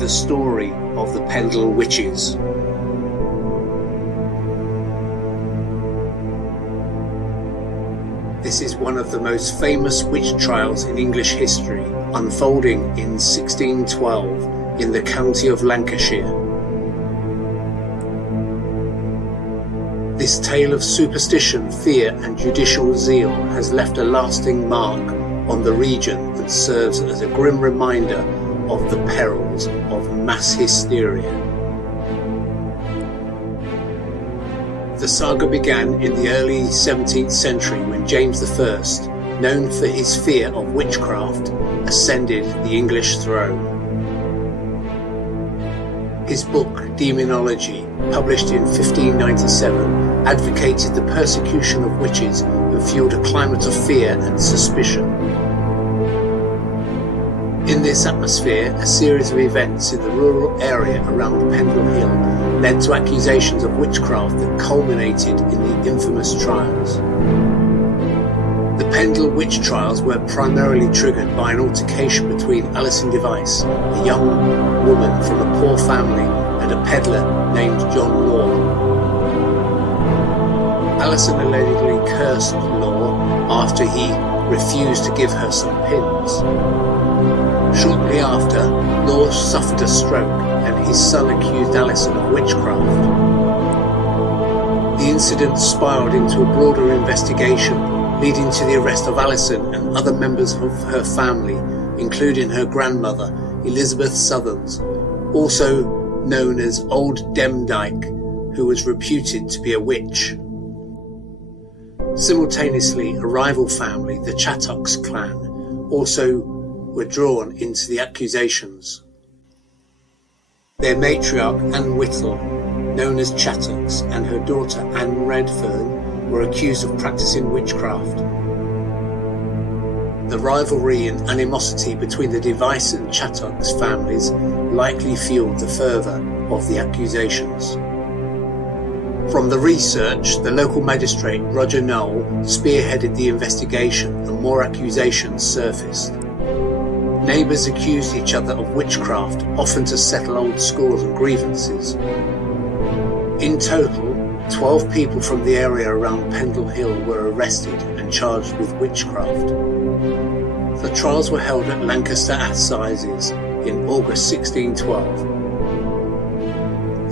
the story of the Pendle Witches. This is one of the most famous witch trials in English history, unfolding in 1612 in the county of Lancashire. This tale of superstition, fear and judicial zeal has left a lasting mark on the region that serves as a grim reminder of the perils of mass hysteria. The saga began in the early 17th century when James I, known for his fear of witchcraft, ascended the English throne. His book, Daemonologie, published in 1597, advocated the persecution of witches and fueled a climate of fear and suspicion. In this atmosphere, a series of events in the rural area around Pendle Hill led to accusations of witchcraft that culminated in the infamous trials. The Pendle witch trials were primarily triggered by an altercation between Alison Device, a young woman from a poor family, and a peddler named John Law. Alison allegedly cursed Law after he refused to give her some pins. Shortly after, Law suffered a stroke and his son accused Alison of witchcraft. The incident spiraled into a broader investigation, leading to the arrest of Alison and other members of her family, including her grandmother, Elizabeth Southerns, also known as Old Demdike, who was reputed to be a witch. Simultaneously, a rival family, the Chattocks clan, also were drawn into the accusations. Their matriarch, Anne Whittle, known as Chattocks, and her daughter, Anne Redfern, were accused of practicing witchcraft. The rivalry and animosity between the Device and Chattocks families likely fueled the fervour of the accusations. From the research, the local magistrate, Roger Noel, spearheaded the investigation and more accusations surfaced. Neighbours accused each other of witchcraft, often to settle old scores and grievances. In total, 12 people from the area around Pendle Hill were arrested and charged with witchcraft. The trials were held at Lancaster Assizes in August 1612.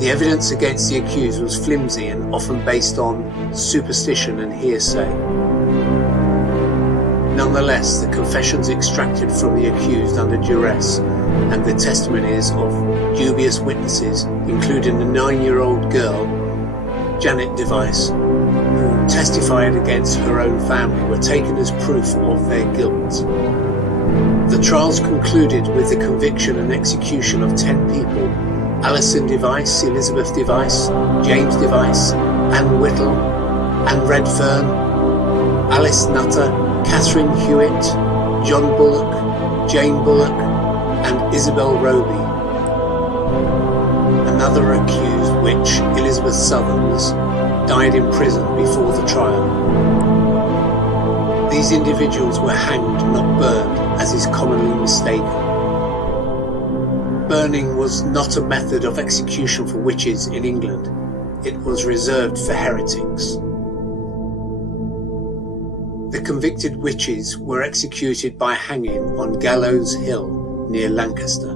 The evidence against the accused was flimsy and often based on superstition and hearsay. Nonetheless, the confessions extracted from the accused under duress and the testimonies of dubious witnesses, including a 9-year-old girl, Janet Device, who testified against her own family, were taken as proof of their guilt. The trials concluded with the conviction and execution of 10 people: Alison Device, Elizabeth Device, James Device, Anne Whittle, Anne Redfern, Alice Nutter, Catherine Hewitt, John Bullock, Jane Bullock, and Isabel Roby. Another accused witch, Elizabeth Southerns, died in prison before the trial. These individuals were hanged, not burned, as is commonly mistaken. Burning was not a method of execution for witches in England. It was reserved for heretics. The convicted witches were executed by hanging on Gallows Hill near Lancaster.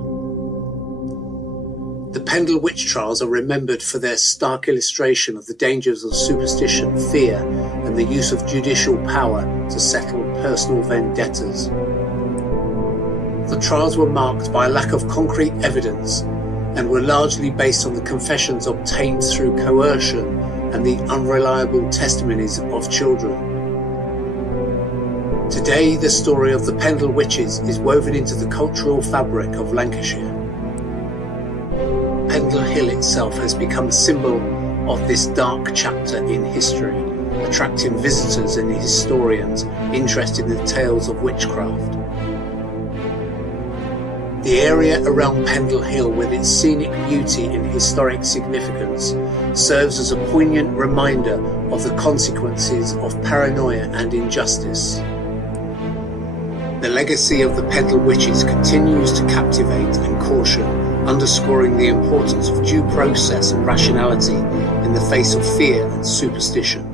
The Pendle witch trials are remembered for their stark illustration of the dangers of superstition, fear, and the use of judicial power to settle personal vendettas. The trials were marked by a lack of concrete evidence and were largely based on the confessions obtained through coercion and the unreliable testimonies of children. Today, the story of the Pendle Witches is woven into the cultural fabric of Lancashire. Pendle Hill itself has become a symbol of this dark chapter in history, attracting visitors and historians interested in the tales of witchcraft. The area around Pendle Hill, with its scenic beauty and historic significance, serves as a poignant reminder of the consequences of paranoia and injustice. The legacy of the Pendle Witches continues to captivate and caution underscoring the importance of due process and rationality in the face of fear and superstition.